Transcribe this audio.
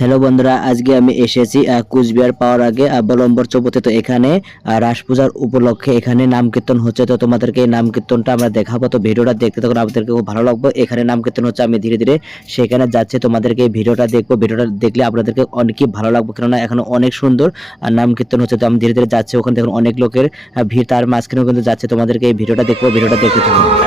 Hello বন্ধুরা, আজকে আমি এসেছি কুচবিহার পাওয়ার আগে বলম্বর চৌপতি। তো এখানে রাস পূজার উপলক্ষে এখানে নাম কীর্তন হচ্ছে। তো তোমাদেরকে এই নাম কীর্তনটা আমরা দেখাবো। তো ভিডিওটা দেখতে তখন আপনাদেরকে খুব ভালো লাগবে। এখানে নাম কীর্তন হচ্ছে, আমি ধীরে ধীরে সেখানে যাচ্ছি। তোমাদেরকে এই ভিডিওটা দেখবো, ভিডিওটা দেখলে আপনাদেরকে অনেকই ভালো লাগবে, কেননা এখানে অনেক সুন্দর নাম কীর্তন হচ্ছে। তো আমি ধীরে ধীরে যাচ্ছি, ওখানে দেখুন অনেক লোকের ভিড়, তার মাঝখানেও কিন্তু যাচ্ছে। তোমাদেরকে এই ভিডিওটা দেখবো, ভিডিওটা দেখতে থাকুন।